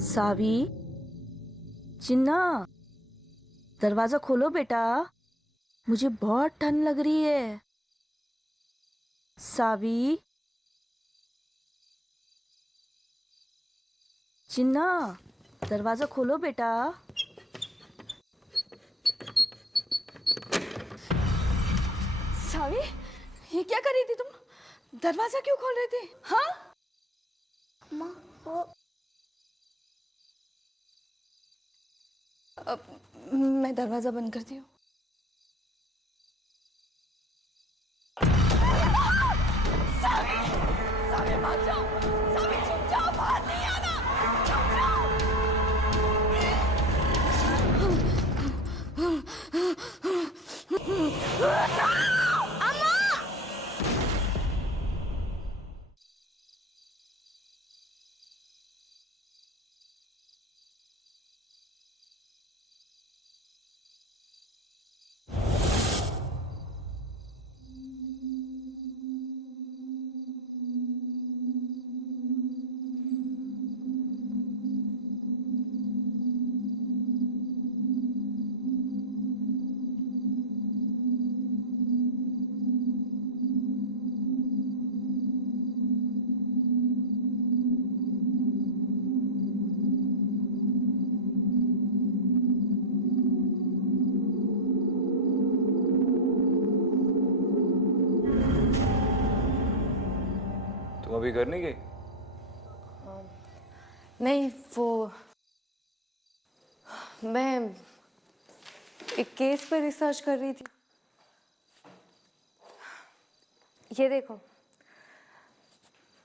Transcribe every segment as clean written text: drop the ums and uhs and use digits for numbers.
सावी, चिन्ना, दरवाजा खोलो बेटा, मुझे बहुत ठंड लग रही है। सावी, चिन्ना, दरवाजा खोलो बेटा। सावी, ये क्या कर रही थी तुम? दरवाजा क्यों खोल रही थी? हाँ? माँ वो मैं दरवाजा बंद करती हूँ। सावी, सावी भाग जाओ, सावी छुप जाओ, बाहर नहीं आना, छुप जाओ। तुम अभी घर नहीं गई? नहीं, वो मैं एक केस पे रिसर्च कर रही थी। ये देखो,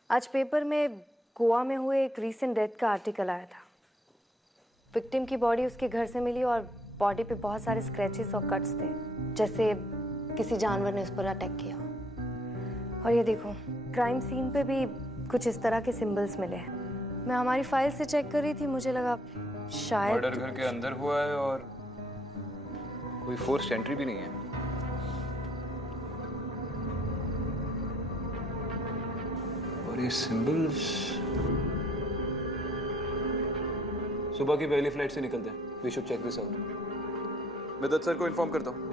आज पेपर में गोवा में हुए एक रीसेंट डेथ का आर्टिकल आया था। विक्टिम की बॉडी उसके घर से मिली और बॉडी पे बहुत सारे स्क्रैचेस और कट्स थे, जैसे किसी जानवर ने उस पर अटैक किया। और ये देखो, क्राइम सीन पे भी कुछ इस तरह के सिंबल्स मिले हैं। मैं हमारी फाइल से चेक कर रही थी, मुझे लगा शायद मर्डर घर के अंदर हुआ है और कोई फोर्स एंट्री भी नहीं है। और ये सिंबल्स सुबह की पहली फ्लाइट से निकलते हैं। We should check this out. मैं दत्त सर को इन्फॉर्म करता हूँ।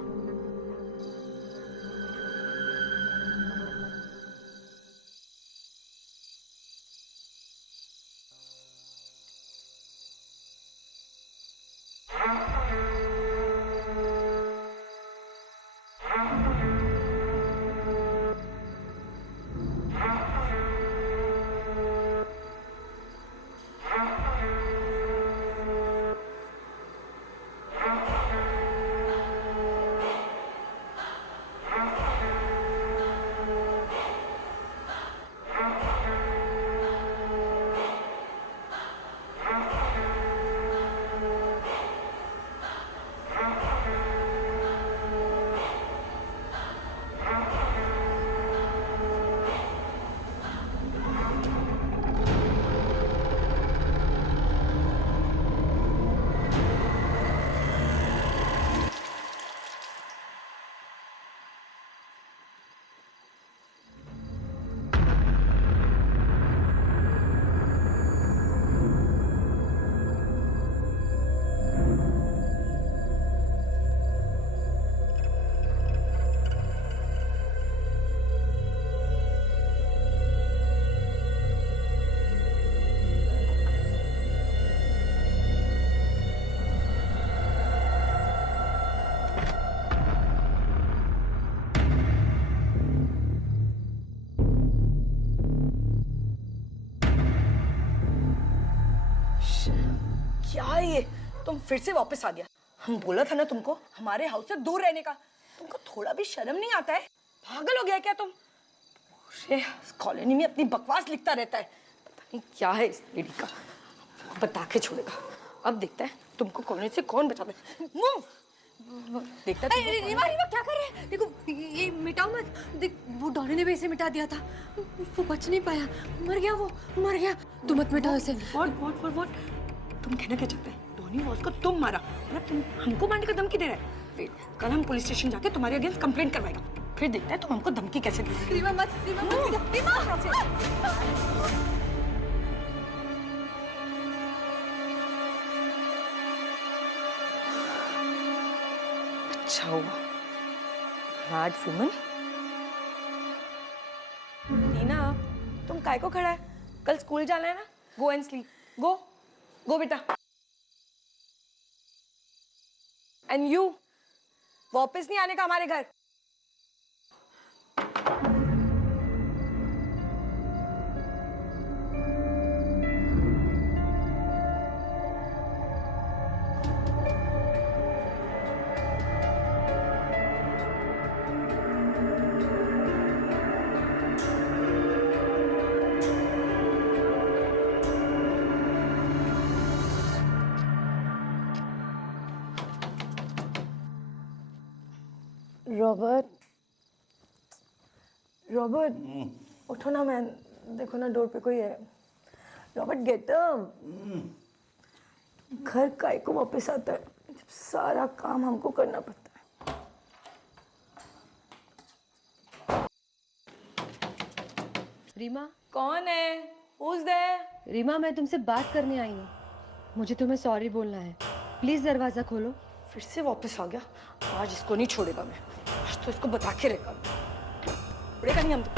क्या ये, तुम फिर से वापस आ गया? हम बोला था ना तुमको हमारे हाउस से दूर रहने का। तुमको थोड़ा भी शर्म नहीं आता है? पागल हो गया क्या तुम? पूरे कॉलोनी में अपनी बकवास लिखता रहता है। पता नहीं क्या है इस लेडी का, बता के छोड़ेगा। अब देखता है तुमको कॉलोनी से कौन बचाता है। मूव! देखता है रीमा, रीमा क्या कर रहे हैं? देखो, ये मिटाओ मत। देख, वो डॉली ने भी इसे मिटा दिया था, वो बच नहीं पाया, मर गया, वो मर गया। तुम मत मिटाओ इसे। व्हाट? तुम कहना क्या चाहते हैं? धोनी बॉस को तुम मारा, मतलब तुम हमको मारने का धमकी दे रहे हैं? फिर कल हम पुलिस स्टेशन जाके तुम्हारे अगेंस्ट कंप्लेंट करवाएगा, फिर देखते हैं तुम हमको धमकी कैसे देते हो। रीमा मत, रीमा मत, रीमा। अच्छा हुआ। Mad woman. टीना, तुम काय को खड़ा है? कल स्कूल जाना है ना? Go and sleep. गो गो बेटा। एंड यू वापस नहीं आने का हमारे घर। रॉबर्ट, रॉबर्ट, उठो ना मैन। देखो ना डोर पे कोई है। Robert get up. घर काय को वापस आता है जब सारा काम हमको करना पड़ता है। रीमा, कौन है? Who's there? रीमा मैं तुमसे बात करने आई हूँ। मुझे तुम्हें सॉरी बोलना है। प्लीज दरवाजा खोलो। फिर से वापस आ गया। आज इसको नहीं छोड़ेगा मैं। आज तो इसको बता के रहेगा। छोड़ेगा नहीं हम तो।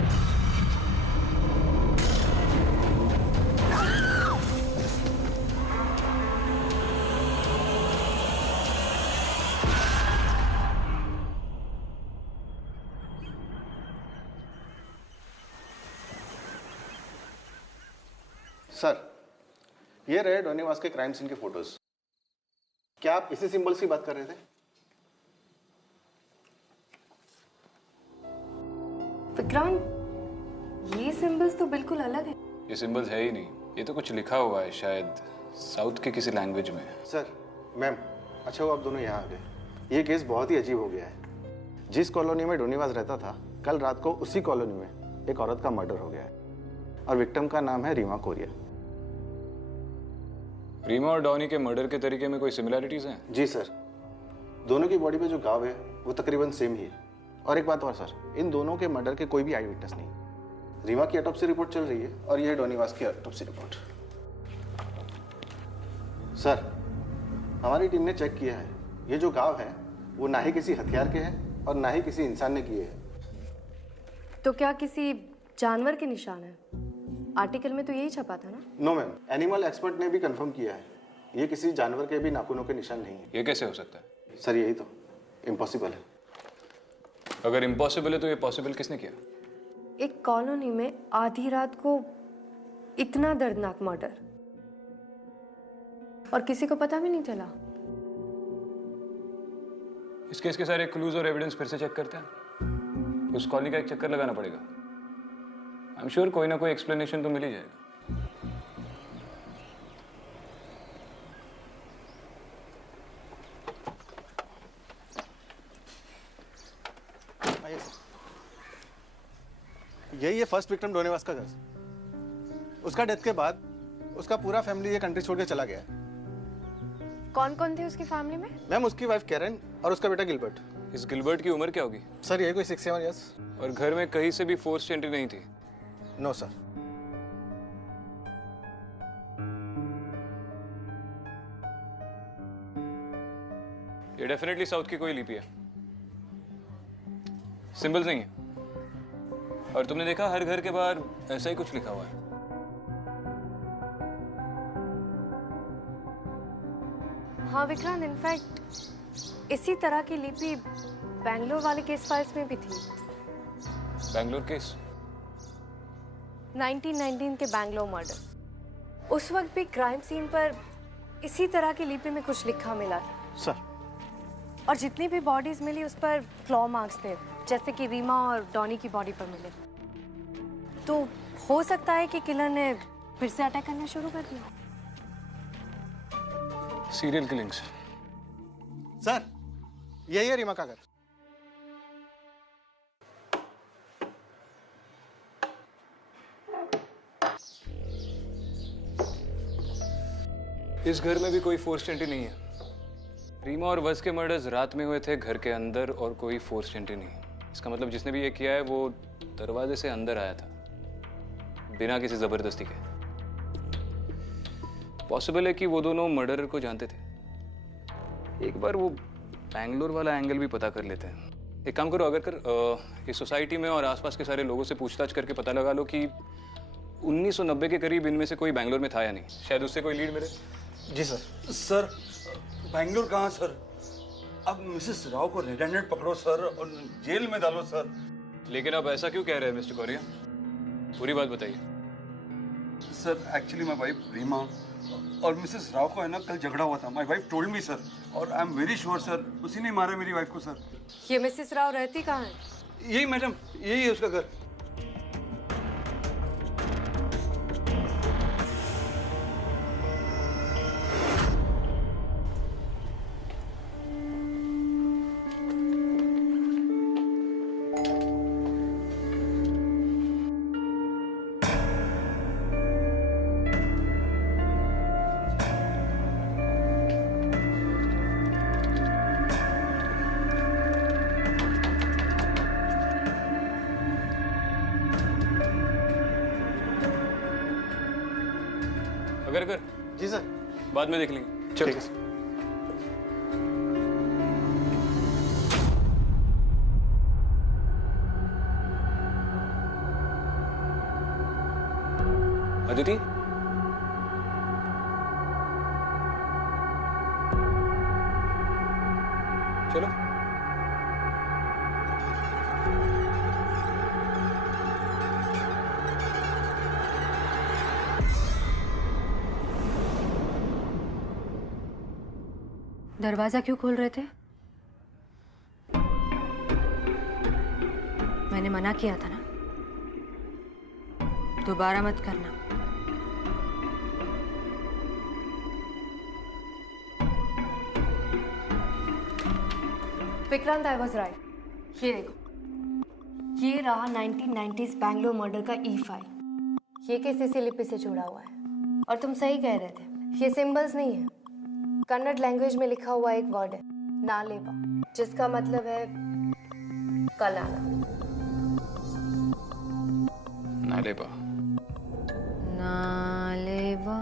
सर, ये रहे डोनीवास के क्राइम सीन के फोटोज। क्या आप इसी सिंबल्स की बात कर रहे थे? विक्रांत, ये सिंबल्स तो बिल्कुल अलग है। ये सिंबल्स है ही नहीं, ये तो कुछ लिखा हुआ है, शायद साउथ के किसी लैंग्वेज में। सर, मैम, अच्छा वो आप दोनों यहाँ आ गए। ये केस बहुत ही अजीब हो गया है। जिस कॉलोनी में डोनीवास रहता था, कल रात को उसी कॉलोनी में एक औरत का मर्डर हो गया है और विक्टिम का नाम है रीमा कोरिया। रीमा और डॉनी के मर्डर के तरीके में कोई सिमिलैरिटीज हैं? जी सर, दोनों की बॉडी पे जो घाव है वो तकरीबन सेम ही है। और एक बात और सर, इन दोनों के मर्डर के कोई भी आई विटनेस नहीं। रीमा की ऑटोप्सी रिपोर्ट चल रही है और ये है डोनीवास की ऑटोप्सी रिपोर्ट। सर, हमारी टीम ने चेक किया है, ये जो घाव है वो ना ही किसी हथियार के हैं और ना ही किसी इंसान ने किए हैं। तो क्या किसी जानवर के निशान है? आर्टिकल में तो यही छपा था ना? नो मैम, एनिमल एक्सपर्ट ने भी कंफर्म किया है, ये किसी जानवर के भी नाखूनों के निशान नहीं है। ये कैसे हो सकता है? सर यही तो इम्पॉसिबल है। अगर इम्पॉसिबल है तो ये पॉसिबल किसने किया? एक कॉलोनी में आधी रात को इतना दर्दनाक मर्डर और किसी को पता भी नहीं चला। इस केस के सारे क्लूज और एविडेंस फिर से चेक करते हैं। उस कॉलोनी का एक चक्कर लगाना पड़ेगा। आई एम श्योर कोई ना कोई एक्सप्लेनेशन तो मिल ही जाएगा। यही है फर्स्ट विक्टिम डोनीवास का घर। उसका डेथ के बाद उसका पूरा फैमिली ये कंट्री छोड़ के चला गया है। कौन कौन थे उसकी फैमिली में? मैम, उसकी वाइफ कैरन और उसका बेटा गिलबर्ट। इस गिलबर्ट की उम्र क्या होगी? सर यही कोई 6-7 इयर्स। और घर में कहीं से भी फोर्स्ड एंट्री नहीं थी? No sir. ये डेफिनेटली साउथ की कोई लिपि है, सिंबल्स नहीं है। और तुमने देखा हर घर के बाहर ऐसा ही कुछ लिखा हुआ है। हाँ विक्रांत, इनफैक्ट इसी तरह की लिपि बैंगलोर वाले केस फाइल्स में भी थी। बैंगलोर केस? 1919 के बैंगलोर मर्डर। उस वक्त भी क्राइम सीन पर इसी तरह की लिपि में कुछ लिखा मिला था। सर, और जितनी भी बॉडीज मिली उस पर क्लॉ मार्क्स थे, जैसे कि रीमा और डॉनी की बॉडी पर मिले। तो हो सकता है कि किलर ने फिर से अटैक करना शुरू कर दिया। Serial killings. सर यही है रीमा का घर। इस घर में भी कोई फोर्स्ड एंट्री नहीं है। रीमा और वस के मर्डर्स रात में हुए थे घर के अंदर और कोई फोर्स्ड एंट्री नहीं। इसका मतलब जिसने भी ये किया है वो दरवाजे से अंदर आया था बिना किसी जबरदस्ती के। पॉसिबल है कि वो दोनों मर्डरर को जानते थे। एक बार वो बैंगलोर वाला एंगल भी पता कर लेते हैं। एक काम करो, अगर इस सोसाइटी में और आसपास के सारे लोगों से पूछताछ करके पता लगा लो कि 1990 के करीब इनमें से कोई बैंगलोर में था या नहीं, शायद उससे कोई लीड मिले। जी सर। सर बैंगलोर कहाँ सर? अब मिसेस राव को रेड हैंडेड पकड़ो सर और जेल में डालो सर। लेकिन आप ऐसा क्यों कह रहे हैं मिस्टर कोरिया? पूरी बात बताइए। Sir actually my wife Reema और मिसेस राव को है ना कल झगड़ा हुआ था। My wife told me sir, और I am very sure sir उसी ने मारा मेरी वाइफ को सर। ये मिसेस राव रहती कहाँ है? यही मैडम, यही है उसका घर। अगर जी सर। बाद में देख लेंगे। चलो। ठीक है सर। अदिति, चलो। दरवाजा क्यों खोल रहे थे? मैंने मना किया था ना, दोबारा मत करना। Vikrant, I was right. ये देखो, ये रहा 1990s बैंगलोर मर्डर का ई फाइल। ये केस इसी लिपि से जुड़ा हुआ है। और तुम सही कह रहे थे, ये सिंबल्स नहीं है, कन्नड़ लैंग्वेज में लिखा हुआ एक वर्ड है, नालेबा, जिसका मतलब है कल आना। नालेबा। नालेबा,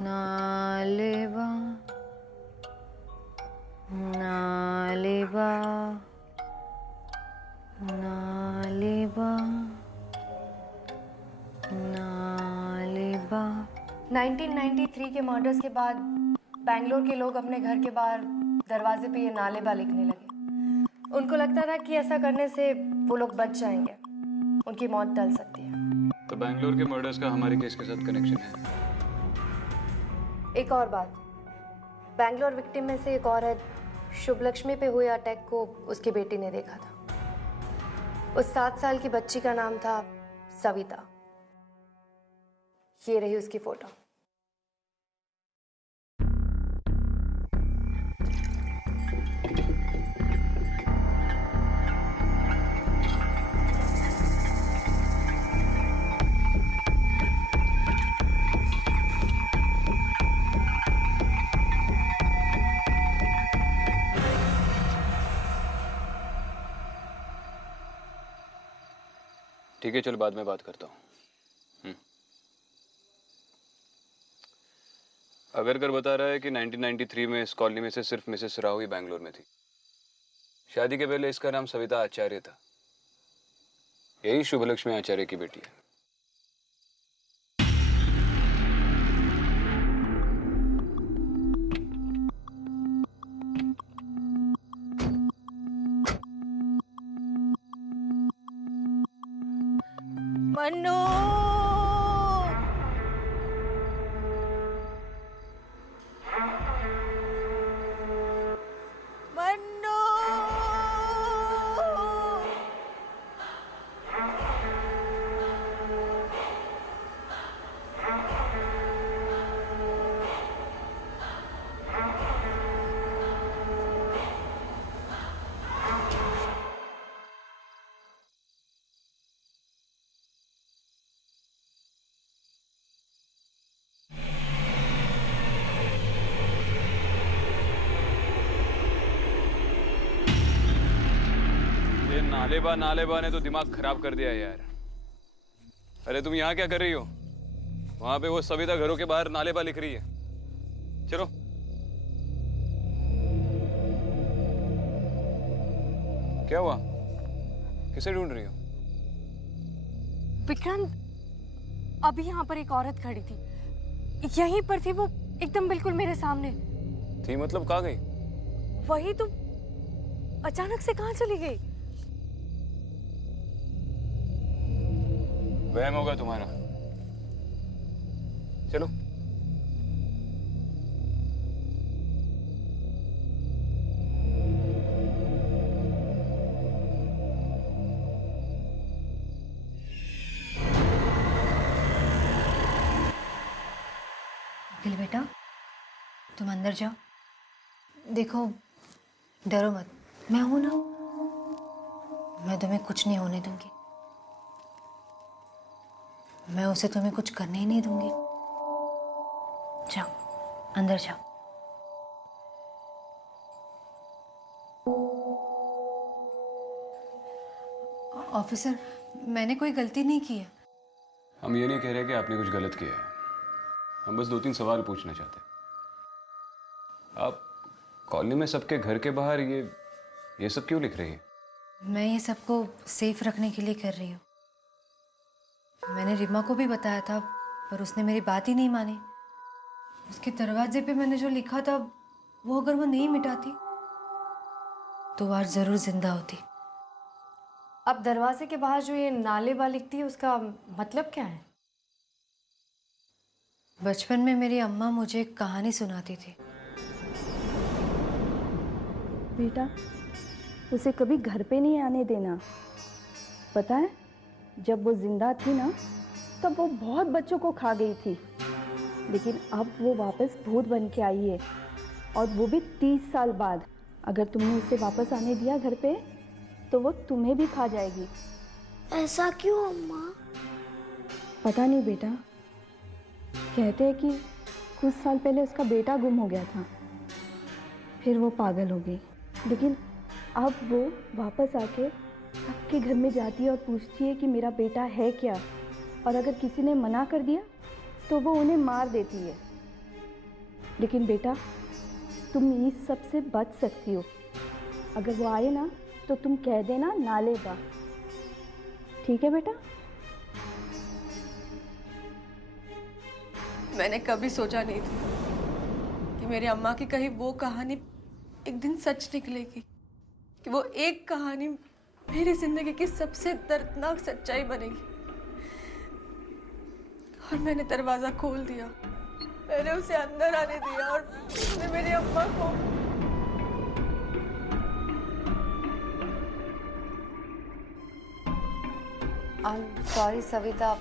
नालेबा, नालेबा, नालेबा, नालेबा। 1993 के मर्डर्स के बाद बैंगलोर के लोग अपने घर के बाहर दरवाजे पे ये नालेबा लिखने लगे। उनको लगता था कि ऐसा करने से वो लोग बच जाएंगे, उनकी मौत टल सकती है। तो बैंगलोर के मर्डर्स का हमारे केस के साथ कनेक्शन है। एक और बात, बैंगलोर विक्टिम में से एक औरत शुभ लक्ष्मी पे हुए अटैक को उसकी बेटी ने देखा था। उस 7 साल की बच्ची का नाम था सविता। ये रही उसकी फोटो। ठीक है, चलो बाद में बात करता हूँ। अगर बता रहा है कि 1993 में इस कॉलोनी में से सिर्फ मिसेस राव ही बैंगलोर में थी। शादी के पहले इसका नाम सविता आचार्य था। यही शुभ लक्ष्मी आचार्य की बेटी है। मन्नू, मन्नू, नालेबा नालेबा ने तो दिमाग खराब कर दिया यार। अरे तुम यहाँ क्या कर रही हो? वहां पे वो सविता घरों के बाहर नालेबा लिख रही है। चलो। क्या हुआ? किसे ढूंढ रही हो? विक्रांत, अभी यहाँ पर एक औरत खड़ी थी, यहीं पर थी वो, एकदम बिल्कुल मेरे सामने थी मतलब कहाँ गई? वही तो, अचानक से कहाँ चली गई? वहम होगा तुम्हारा। चलो। अखिल बेटा, तुम अंदर जाओ। देखो, डरो मत, मैं हूं ना, मैं तुम्हें कुछ नहीं होने दूंगी। मैं उसे तुम्हें कुछ करने ही नहीं दूंगी। जाओ, अंदर जाओ। ऑफिसर, मैंने कोई गलती नहीं की है। हम ये नहीं कह रहे कि आपने कुछ गलत किया है, हम बस 2-3 सवाल पूछना चाहते हैं। आप कॉलोनी में सबके घर के बाहर ये सब क्यों लिख रही है? मैं ये सबको सेफ रखने के लिए कर रही हूँ। मैंने रीमा को भी बताया था, पर उसने मेरी बात ही नहीं मानी। उसके दरवाजे पे मैंने जो लिखा था, वो अगर वो नहीं मिटाती तो आज जरूर जिंदा होती। अब दरवाजे के बाहर जो ये नालेबा लिखती है, उसका मतलब क्या है? बचपन में मेरी अम्मा मुझे एक कहानी सुनाती थी। बेटा, उसे कभी घर पे नहीं आने देना। पता है, जब वो जिंदा थी ना, तब वो बहुत बच्चों को खा गई थी, लेकिन अब वो वापस भूत बन के आई है, और वो भी 30 साल बाद। अगर तुमने उसे वापस आने दिया घर पे, तो वो तुम्हें भी खा जाएगी। ऐसा क्यों अम्मा? पता नहीं बेटा, कहते हैं कि कुछ साल पहले उसका बेटा गुम हो गया था, फिर वो पागल हो गई, लेकिन अब वो वापस आके सबके घर में जाती है और पूछती है कि मेरा बेटा है क्या, और अगर किसी ने मना कर दिया तो वो उन्हें मार देती है। लेकिन बेटा, तुम इस सब से बच सकती हो। अगर वो आए ना, तो तुम कह देना नालेबा। ठीक है बेटा? मैंने कभी सोचा नहीं था कि मेरी अम्मा की कही वो कहानी एक दिन सच निकलेगी, कि वो एक कहानी मेरी जिंदगी की सबसे दर्दनाक सच्चाई बनेगी। और मैंने दरवाजा खोल दिया, मैंने उसे अंदर आने दिया, और उसने मेरी अम्मा को। सॉरी सविता,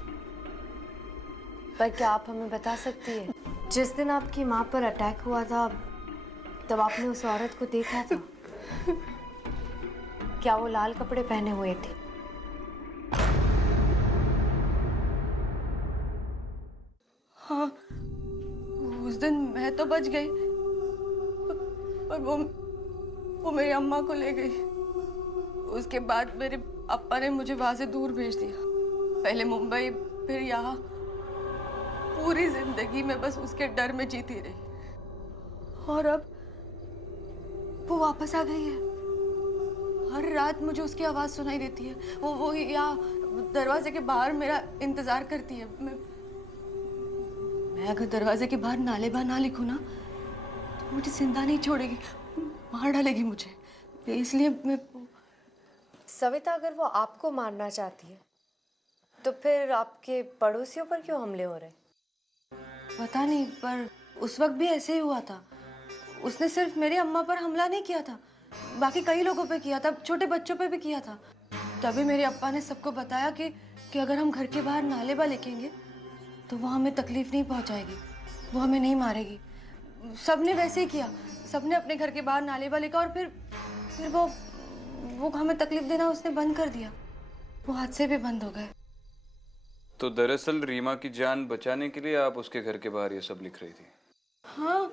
पर क्या आप हमें बता सकती है, जिस दिन आपकी माँ पर अटैक हुआ था, तब आपने उस औरत को देखा था? क्या वो लाल कपड़े पहने हुए थे? हाँ, उस दिन मैं तो बच गई, पर वो मेरी अम्मा को ले गई। उसके बाद मेरे अप्पा ने मुझे वहां से दूर भेज दिया, पहले मुंबई, फिर यहाँ। पूरी जिंदगी में बस उसके डर में जीती रही, और अब वो वापस आ गई है। हर रात मुझे उसकी आवाज सुनाई देती है। वो यहाँ दरवाजे के बाहर मेरा इंतजार करती है। मैं अगर दरवाजे के बाहर नालेबा ना लिखूं ना, तो मुझे जिंदा नहीं छोड़ेगी, मार डालेगी मुझे। इसलिए मैं। सविता, अगर वो आपको मारना चाहती है, तो फिर आपके पड़ोसियों पर क्यों हमले हो रहे? पता नहीं, पर उस वक्त भी ऐसे ही हुआ था। उसने सिर्फ मेरी अम्मा पर हमला नहीं किया था, बाकी कई लोगों पे किया था, छोटे बच्चों पे भी किया था। तभी मेरे अप्पा ने सबको बताया कि अगर हम घर के बाहर नालेबा लिखेंगे तो वो हमें तकलीफ नहीं पहुंचाएगी, वो हमें नहीं मारेगी। सबने वैसे ही किया, सबने अपने घर के बाहर नालेबा लिखा, और फिर वो हमें तकलीफ देना उसने बंद कर दिया। वो हादसे भी बंद हो गए। तो दरअसल रीमा की जान बचाने के लिए आप उसके घर के बाहर ये सब लिख रही थी? हाँ,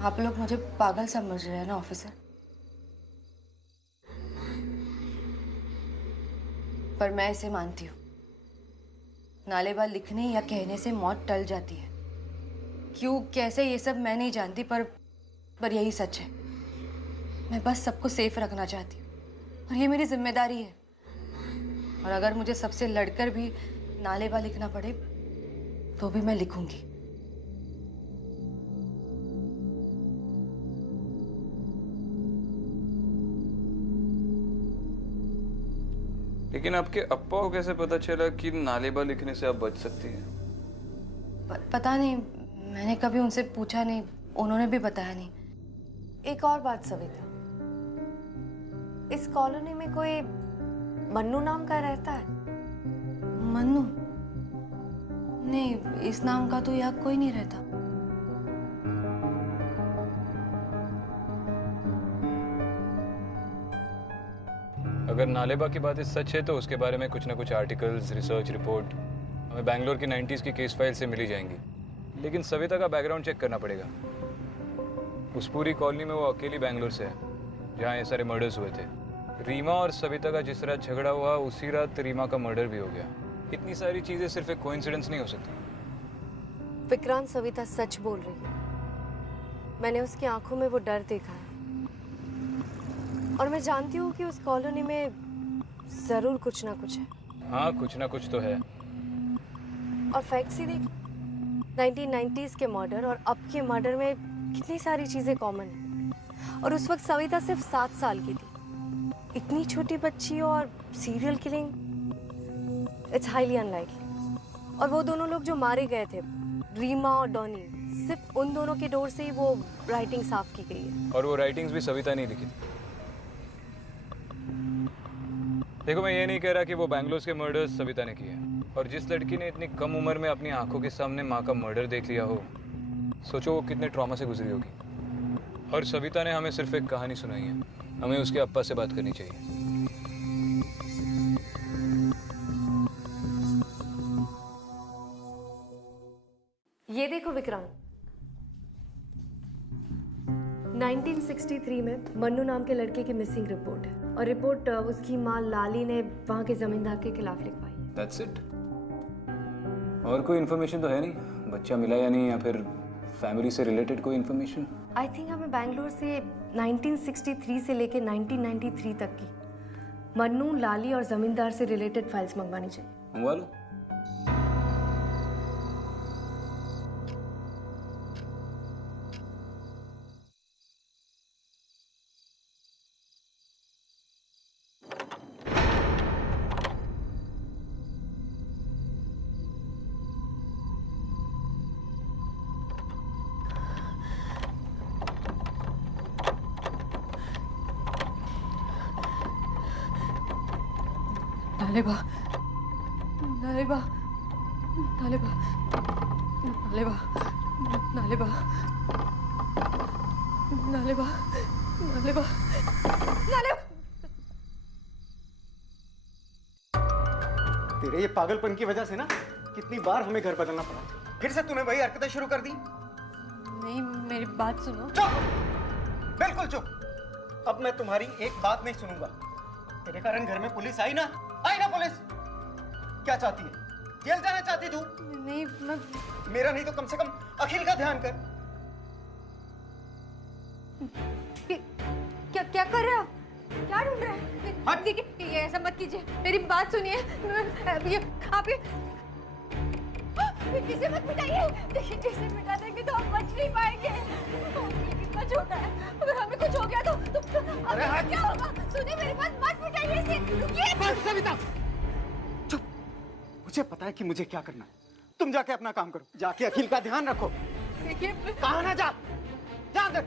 आप लोग मुझे पागल समझ रहे हैं ना ऑफिसर, पर मैं इसे मानती हूँ। नालेबा लिखने या कहने से मौत टल जाती है। क्यों, कैसे, ये सब मैं नहीं जानती, पर पर यही सच है। मैं बस सबको सेफ रखना चाहती हूँ और ये मेरी जिम्मेदारी है। और अगर मुझे सबसे लड़कर भी नालेबा लिखना पड़े तो भी मैं लिखूंगी। लेकिन आपके अप्पा को कैसे पता चला कि नालेबा लिखने से आप बच सकती हैं? पता नहीं, मैंने कभी उनसे पूछा नहीं, उन्होंने भी बताया नहीं। एक और बात सविता, इस कॉलोनी में कोई मन्नू नाम का रहता है? मन्नू? नहीं, इस नाम का तो यहाँ कोई नहीं रहता। अगर नालेबा की बात सच है तो उसके बारे में कुछ ना कुछ आर्टिकल्स, रिसर्च रिपोर्ट हमें बैंगलोर की 90s की केस फाइल से मिली जाएंगी। लेकिन सविता का बैकग्राउंड चेक करना पड़ेगा। उस पूरी कॉलोनी में वो अकेली बैंगलोर से है जहाँ ये सारे मर्डर्स हुए थे। रीमा और सविता का जिस रात झगड़ा हुआ उसी रात रीमा का मर्डर भी हो गया। इतनी सारी चीज़ें सिर्फ एक कोइंसिडेंस नहीं हो सकती। विक्रांत, सविता सच बोल रही है। मैंने उसकी आंखों में वो डर देखा है और मैं जानती हूँ कि उस कॉलोनी में जरूर कुछ ना कुछ है। हाँ, कुछ ना कुछ तो है। और फैक्ट्स ही देख, 1990s के मर्डर और अब के मर्डर में कितनी सारी चीजें कॉमन है। और उस वक्त सविता सिर्फ 7 साल की थी। इतनी छोटी बच्ची और serial killing, it's highly unlikely. और वो दोनों लोग जो मारे गए थे, रीमा और डॉनी, सिर्फ उन दोनों के डोर से ही वो राइटिंग साफ की गई है। और वो राइटिंग्स भी सविता नहीं लिखी थी। देखो, मैं ये नहीं कह रहा कि वो बैंगलोर के मर्डर्स सविता ने किए हैं। और जिस लड़की ने इतनी कम उम्र में अपनी आंखों के सामने माँ का मर्डर देख लिया हो, सोचो वो कितने ट्रॉमा से गुजरी होगी। और सविता ने हमें सिर्फ एक कहानी सुनाई है। हमें उसके अप्पा से बात करनी चाहिए। ये देखो विक्रांत, 1963 में मन्नू नाम के लड़के की मिसिंग रिपोर्ट है और रिपोर्ट उसकी माँ लाली ने वहाँ के जमींदार के खिलाफ लिखवाई है। That's it? और कोई इन्फॉर्मेशन तो है नहीं? बच्चा मिला या नहीं, या फिर फैमिली से रिलेटेड कोई इन्फॉर्मेशन? आई थिंक हमें बैंगलोर से 1963 से लेके 1993 तक की मन्नू, लाली और जमींदार से रिलेटेड फाइल्स मंगवानी चाहिए। मंगवा लो। नालेबा, नालेबा, नालेबा, नालेबा, नालेबा, नालेबा, नालेबा, नालेबा। तेरे ये पागलपन की वजह से ना कितनी बार हमें घर बदलना पड़ा। फिर से तूने वही हरकतें शुरू कर दी। नहीं, मेरी बात सुनो। चुप, बिल्कुल चुप। अब मैं तुम्हारी एक बात नहीं सुनूंगा। तेरे कारण घर में पुलिस आई ना पुलिस। क्या चाहती है? जेल जाना चाहती तू? नहीं, मैं मेरा नहीं तो कम से कम अखिल का ध्यान कर। क्या क्या कर रहे हो? क्या ढूंढ रहे हैं? देखिए, ये ऐसा मत कीजिए, मेरी बात सुनिए। ये आप इसे मत मिटाइए। देखिए, इसे मिटा देंगे तो हम बच नहीं पाएंगे। कितना छोटा है, अगर हमें कुछ हो गया तो अरे हाँ, क्या होगा? सुनिए मेरी बात, मत मिटाइए इसे। रुकिए। बस सविता, चुप। मुझे पता है कि मुझे क्या करना है। तुम जाके अपना काम करो। जाके अखिल का ध्यान रखो। देखिए, कहा ना जा अंदर।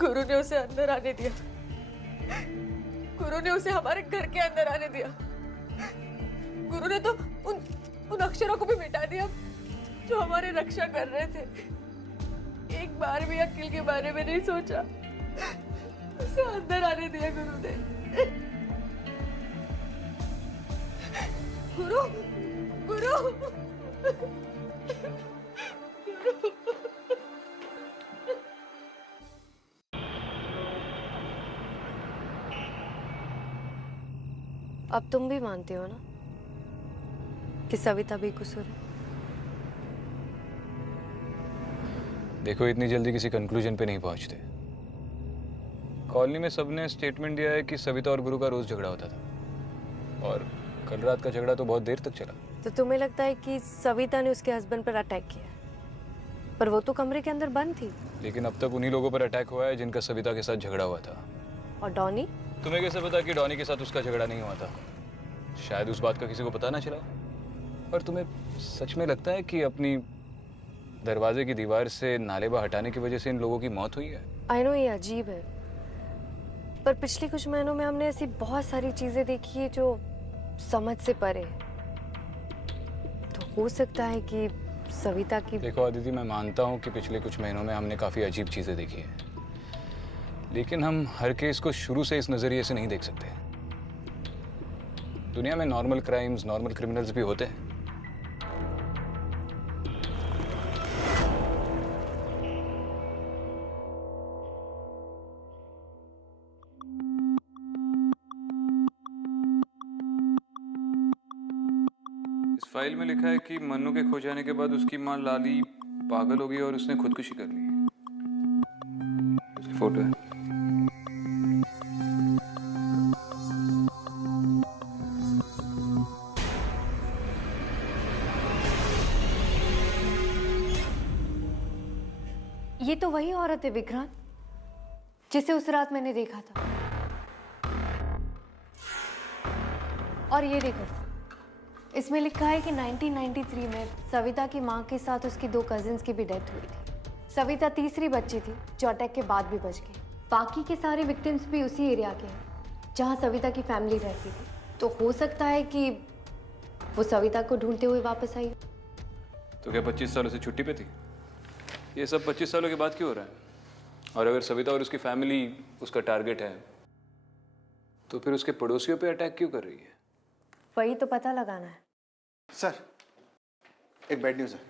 गुरु ने उसे अंदर आने दिया। गुरु ने उसे हमारे घर के अंदर आने दिया। गुरु ने तो उन अक्षरों को भी मिटा दिया जो हमारी रक्षा कर रहे थे। एक बार भी अखिल के बारे में नहीं सोचा। उसे अंदर आने दिया गुरु ने। गुरु, गुरु, अब तुम भी मानते हो ना कि सविता बेकसूर है? देखो, इतनी जल्दी किसी कंक्लूजन पे नहीं पहुंचते। कॉलोनी में सबने स्टेटमेंट दिया है कि सविता और गुरु का रोज झगड़ा होता था और कल रात का झगड़ा तो बहुत देर तक चला। तो तुम्हें लगता है कि सविता ने उसके हस्बैंड पर अटैक किया? पर वो तो कमरे के अंदर बंद थी। लेकिन अब तक उन्हीं लोगों पर अटैक हुआ है जिनका सविता के साथ झगड़ा हुआ था। और डॉनी? तुम्हें कैसे पता कि डॉनी के साथ उसका झगड़ा नहीं हुआ था? शायद उस बात का किसी को पता ना चला। और तुम्हें सच में लगता है कि अपनी दरवाजे की दीवार से नालेबा हटाने की वजह से इन लोगों की मौत हुई है? आई नो, ये अजीब है, पर पिछले कुछ महीनों में हमने ऐसी बहुत सारी चीजें देखी है जो समझ से परे है। तो हो सकता है कि सविता की... देखो अदिति, मैं मानता हूँ कि पिछले कुछ महीनों में हमने काफी अजीब चीजें देखी हैं, लेकिन हम हर केस को शुरू से इस नजरिए से नहीं देख सकते। दुनिया में नॉर्मल क्राइम्स, नॉर्मल क्रिमिनल्स भी होते हैं। इस फाइल में लिखा है कि मन्नू के खो जाने के बाद उसकी मां लाली पागल हो गई और उसने खुदकुशी कर ली। उसकी फोटो है। ये तो वही औरत है विक्रांत, जिसे उस रात मैंने देखा था। और ये देखो, इसमें लिखा है कि 1993 में सविता की मां के साथ उसकी 2 कजिन्स की भी डेथ हुई थी। सविता तीसरी बच्ची थी जो अटैक के बाद भी बच गई। बाकी के सारे विक्टिम्स भी उसी एरिया के हैं जहां सविता की फैमिली रहती थी। तो हो सकता है कि वो सविता को ढूंढते हुए वापस आई। तो क्या 25 सालों से छुट्टी पे थी? ये सब 25 सालों के बाद क्यों हो रहा है? और अगर सविता और उसकी फैमिली उसका टारगेट है, तो फिर उसके पड़ोसियों पे अटैक क्यों कर रही है? वही तो पता लगाना है। सर, एक बैड न्यूज़ है।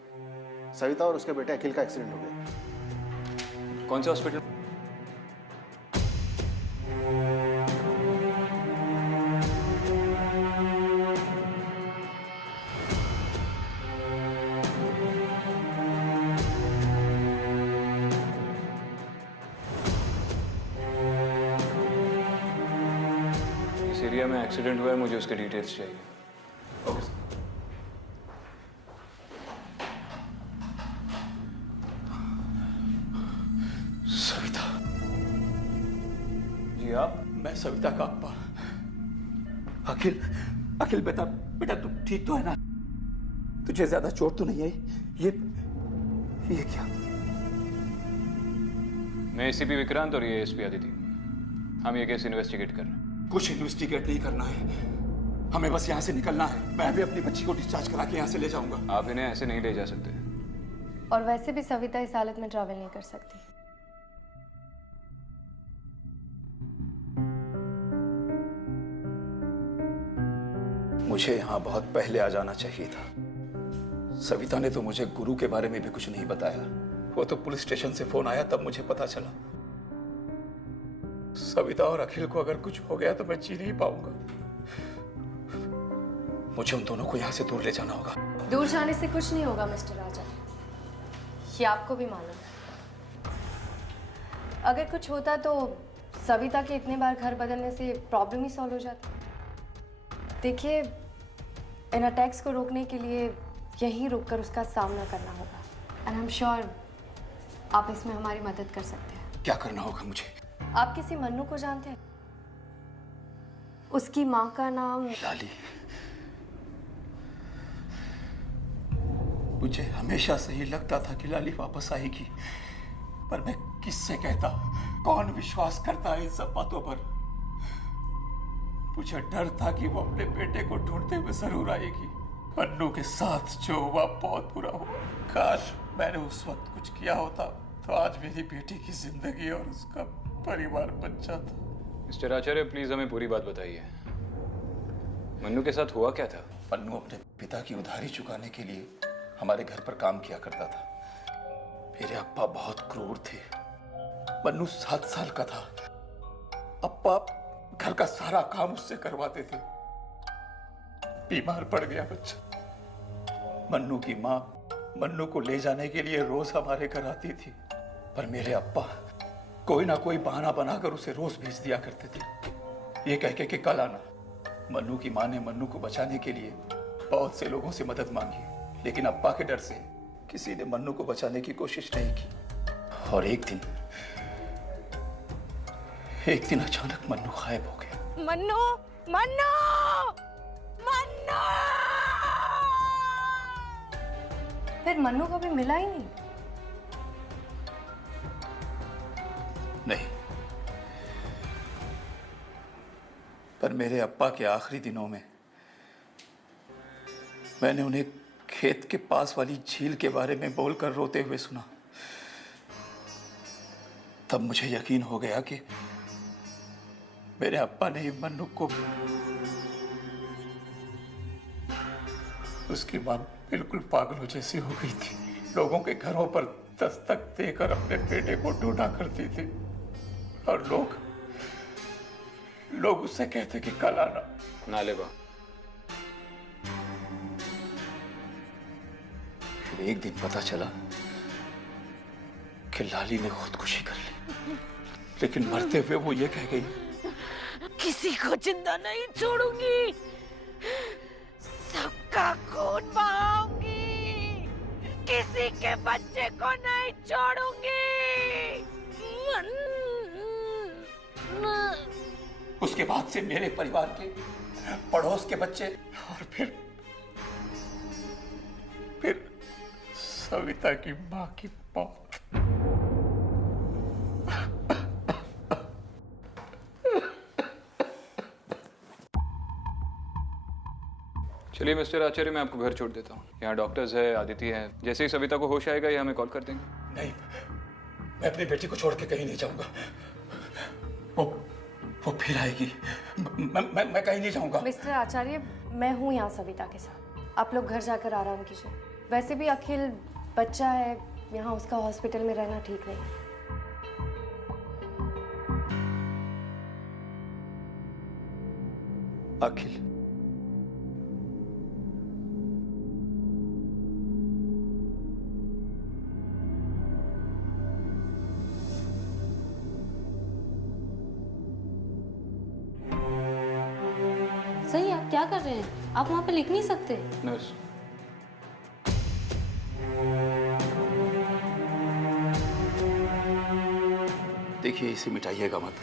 सविता और उसके बेटे अखिल का एक्सीडेंट हो गया। कौन से हॉस्पिटल? इस एरिया में एक्सीडेंट हुआ है, मुझे उसके डिटेल्स चाहिए। Okay sir. सविता। जी आप? मैं सविता का अब्बा। अखिल, अखिल बेटा, बेटा तू ठीक तो है ना? तुझे ज्यादा चोट तो नहीं आई? ये क्या? मैं एसीपी विक्रांत और ये एसपी अदिति। हम ये केस इन्वेस्टिगेट कर रहे हैं। कुछ इन्वेस्टिगेट नहीं करना है, हमें बस यहाँ से निकलना है। मैं भी अपनी बच्ची को डिस्चार्ज करा के यहाँ से ले जाऊंगा। आप इन्हें ऐसे नहीं ले जा सकते। और वैसे भी सविता इस हालत में ट्रैवल नहीं कर सकती। मुझे यहाँ बहुत पहले आ जाना चाहिए था। सविता ने तो मुझे गुरु के बारे में भी कुछ नहीं बताया। वो तो पुलिस स्टेशन से फोन आया तब मुझे पता चला। सविता और अखिल को अगर कुछ हो गया तो मैं जी नहीं पाऊंगा। मुझे उन दोनों को यहाँ से दूर ले जाना होगा। दूर जाने से कुछ नहीं होगा मिस्टर राजा, ये आपको भी मालूम है। अगर कुछ होता तो सविता के इतने बार घर बदलने से प्रॉब्लम ही सॉल्व हो जाता। देखिए, इन अटैक्स को रोकने के लिए यहीं रुककर उसका सामना करना होगा। एंड आई एम श्योर आप इसमें हमारी मदद कर सकते हैं। क्या करना होगा मुझे? आप किसी मन्नू को जानते हैं? उसकी माँ का नाम लाली। मुझे हमेशा से ही लगता था कि लाली वापस आएगी, पर मैं किससे कहता? कौन विश्वास करता है इन सब बातों पर? मुझे डर था कि वो अपने बेटे को ढूंढते हुए जरूर आएगी। मन्नू के साथ जो हुआ बहुत बुरा हुआ। काश मैंने उस वक्त कुछ किया होता तो आज मेरी बेटी की जिंदगी और उसका परिवार बच जाता। मिस्टर आचार्य, प्लीज हमें पूरी बात बताइए। मन्नू के साथ हुआ क्या था? मन्नू अपने पिता की उधारी चुकाने के लिए हमारे घर पर काम किया करता था। मेरे अप्पा बहुत क्रूर थे। मन्नू 7 साल का था। अप्पा घर का सारा काम उससे करवाते थे। बीमार पड़ गया बच्चा। मन्नू की माँ मन्नू को ले जाने के लिए रोज हमारे घर आती थी, पर मेरे अप्पा कोई ना कोई बहाना बनाकर उसे रोज भेज दिया करते थे, ये कह के कि कल आना। मन्नू की माँ ने मन्नू को बचाने के लिए बहुत से लोगों से मदद मांगी, लेकिन अप्पा के डर से किसी ने मन्नू को बचाने की कोशिश नहीं की। और एक दिन अचानक मन्नू गायब हो गया। मन्नू, मन्नू, मन्नू! फिर मन्नू कभी मिला ही नहीं? नहीं, पर मेरे अप्पा के आखिरी दिनों में मैंने उन्हें खेत के पास वाली झील के बारे में बोलकर रोते हुए सुना। तब मुझे यकीन हो गया कि मेरे अप्पा ने ही मन्नू को, उसकी मां बिल्कुल पागलों जैसी हो गई थी। लोगों के घरों पर दस्तक देकर अपने बेटे को ढूंढा करती थी, और लोग उससे कहते कि कल आना। नालेबा। फिर एक दिन पता चला कि लाली ने खुदकुशी कर ली, लेकिन मरते हुए वो ये कह गई, किसी को जिंदा नहीं छोड़ूंगी, सबका खून बहाऊंगी, किसी के बच्चे को नहीं छोड़ूंगी। उसके बाद से मेरे परिवार के, पड़ोस के बच्चे, और फिर सविता की मां की मौत। चलिए मिस्टर आचार्य, मैं आपको घर छोड़ देता हूँ। यहाँ डॉक्टर्स है, आदिति है। जैसे ही सविता को होश आएगा, ये हमें कॉल कर देंगे। नहीं, मैं अपनी बेटी को छोड़ के कहीं नहीं जाऊंगा। वो फिर आएगी। मैं कहीं नहीं जाऊंगा। मिस्टर आचार्य, मैं हूँ यहाँ सविता के साथ। आप लोग घर जाकर आराम कीजिए। वैसे भी अखिल बच्चा है, यहाँ उसका हॉस्पिटल में रहना ठीक नहीं। अखिल, सही, आप क्या कर रहे हैं? आप वहाँ पे लिख नहीं सकते? नर्स, देखिए, इसे मिटाइएगा मत।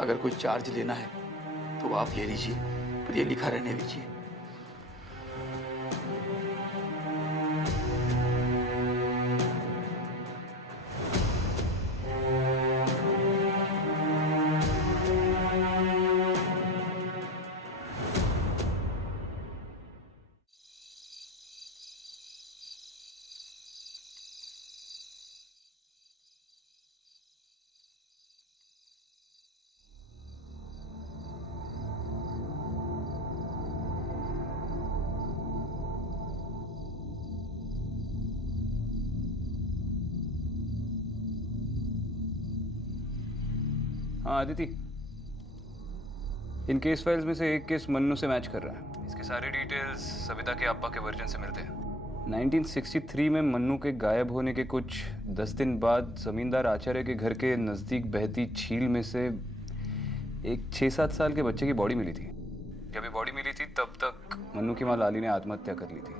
अगर कोई चार्ज लेना है तो आप ले लीजिए, पर ये लिखा रहने दीजिए। हाँ आदिति, इन केस फाइल्स में से एक केस मन्नू से मैच कर रहा है। इसके सारे डिटेल्स सविता के अप्पा के वर्जन से मिलते हैं। 1963 में मन्नू के गायब होने के कुछ 10 दिन बाद जमींदार आचार्य के घर के नज़दीक बहती झील में से एक 6-7 साल के बच्चे की बॉडी मिली थी। जब ये बॉडी मिली थी तब तक मन्नू की माँ लाली ने आत्महत्या कर ली थी,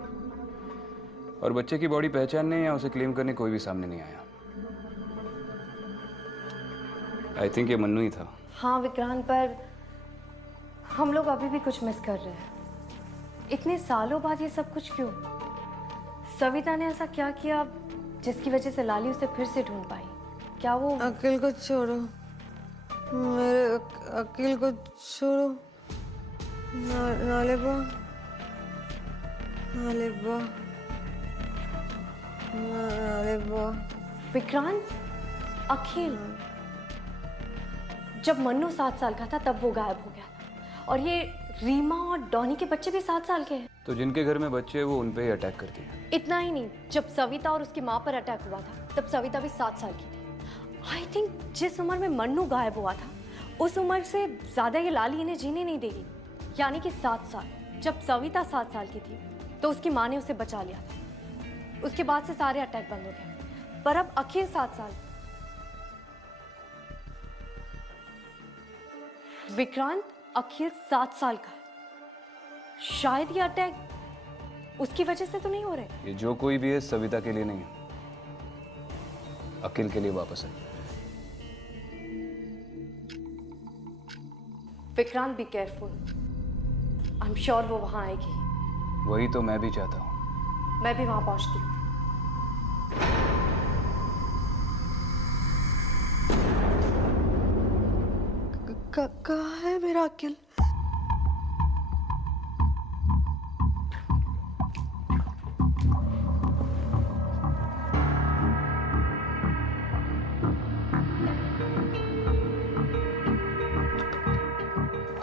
और बच्चे की बॉडी पहचानने या उसे क्लेम करने कोई भी सामने नहीं आया। आई थिंक ये मन्नू ही था। हाँ विक्रांत, पर हम लोग अभी भी कुछ मिस कर रहे हैं। इतने सालों बाद ये सब कुछ क्यों? सविता ने ऐसा क्या किया जिसकी वजह से लाली उसे फिर से ढूंढ पाई? क्या वो अकील को छोड़ो, मेरे अकील को छोड़ो। नालेबा, नालेबा, नालेबा। विक्रांत, अखिल, जब मन्नू 7 साल का था तब वो गायब हो गया था, और ये रीमा और डॉनी के बच्चे भी 7 साल के हैं। तो जिनके घर में बच्चे हैं वो उन पे ही अटैक करती है। इतना ही नहीं, जब सविता और उसकी माँ पर अटैक हुआ था तब सविता भी 7 साल की थी। आई थिंक जिस उम्र में मन्नू गायब हुआ था उस उम्र से ज्यादा ये लाली इन्हें जीने नहीं देगी, यानी कि 7 साल। जब सविता 7 साल की थी तो उसकी माँ ने उसे बचा लिया था, उसके बाद से सारे अटैक बंद हो गए। पर अब अखिल 7 साल। विक्रांत, अखिल 7 साल का है। शायद ये अटैक उसकी वजह से तो नहीं हो रहे। ये जो कोई भी है सविता के लिए नहीं, अखिल के लिए वापस है। Vikrant, be careful. I am sure वो वहां आएगी। वही तो मैं भी चाहता हूँ। मैं भी वहां पहुंचती हूँ। कहाँ है मेरा अकील?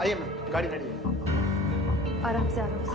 आइए मैम, गाड़ी रेडी है। आराम से, आराम से।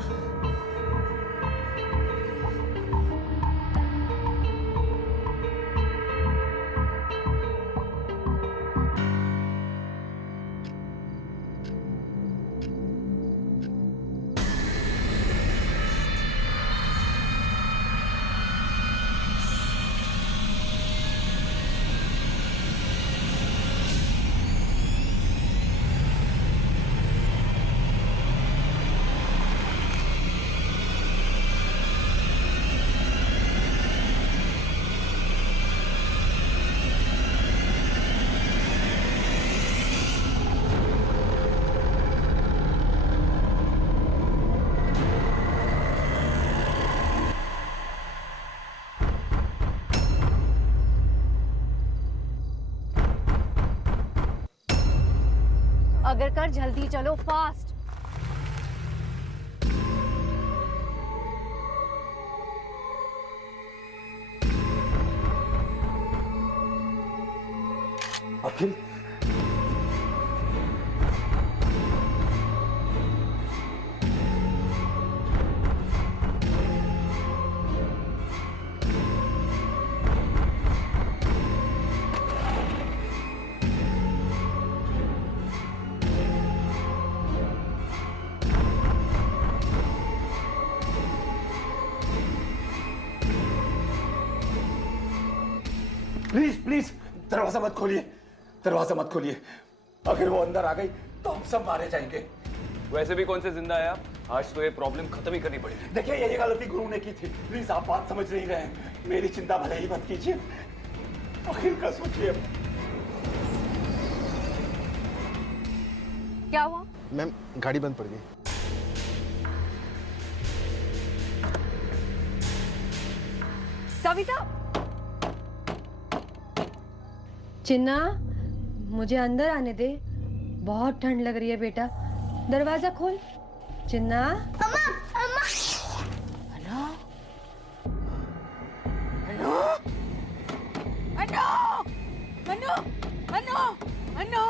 अगर कर जल्दी चलो, फास्ट। अखिल, प्लीज प्लीज दरवाजा मत खोलिए, दरवाजा मत खोलिए। अगर वो अंदर आ गई तो हम सब मारे जाएंगे। वैसे भी कौन से जिंदा है आप? आज तो ये प्रॉब्लम खत्म ही करनी पड़ेगी। देखिए, यही गलती गुरु ने की थी। प्लीज आप बात समझ नहीं रहे हैं। मेरी चिंता भले ही मत कीजिए, अखिल का सोचिए। क्या हुआ? मैम, गाड़ी बंद पड़ गई। सविता, चिन्ना, मुझे अंदर आने दे। बहुत ठंड लग रही है बेटा, दरवाजा खोल। चिन्ना। अम्मा, अम्मा। अनु, अनु, अनु, अनु, अनु,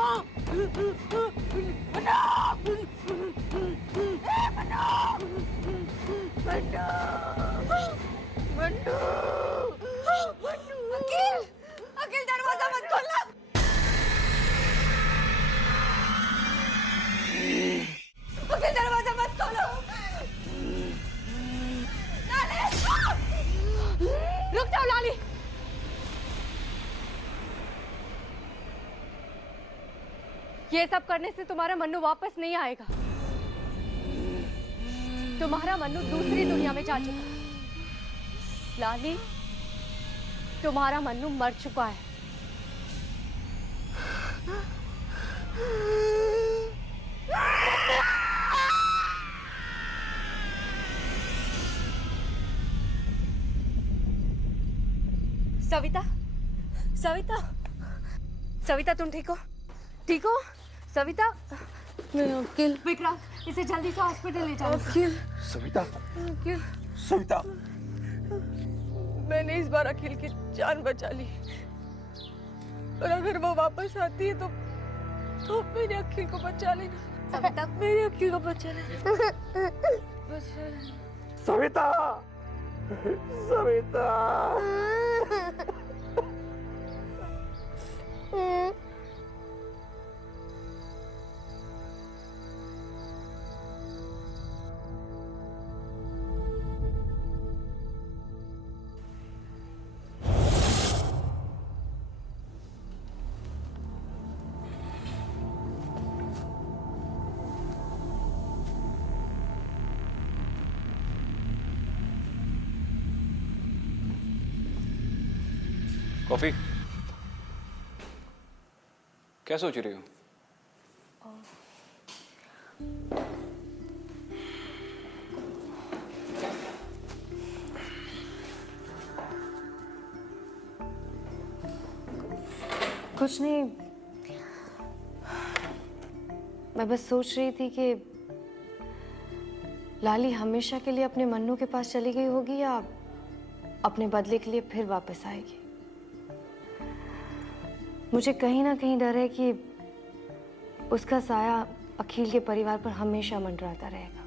अनु, अकील, अकील दरवाजा मत खोलना। अकील दरवाजा मत खोलो। लाली, रुक जाओ लाली। ये सब करने से तुम्हारा मन्नू वापस नहीं आएगा। तुम्हारा मन्नू दूसरी दुनिया में जा चुका है। लाली, तुम्हारा मन्नू मर चुका है। सविता, सविता, सविता तुम ठीक हो? ठीक हो सविता? नहीं अंकिल। विक्रम, इसे जल्दी से हॉस्पिटल ले जाओ। अंकिल, सविता, अंकिल, सविता, मैंने इस बार अखिल की जान बचा ली, और अगर वो वापस आती है तो मेरे अखिल को बचा लेना। सविता, मेरे अखिल को बचा लेना। सविता, सविता। कॉफी? क्या सोच रही हो? कुछ नहीं, मैं बस सोच रही थी कि लाली हमेशा के लिए अपने मन्नू के पास चली गई होगी या अपने बदले के लिए फिर वापस आएगी। मुझे कहीं ना कहीं डर है कि उसका साया अखिल के परिवार पर हमेशा मंडराता रहेगा।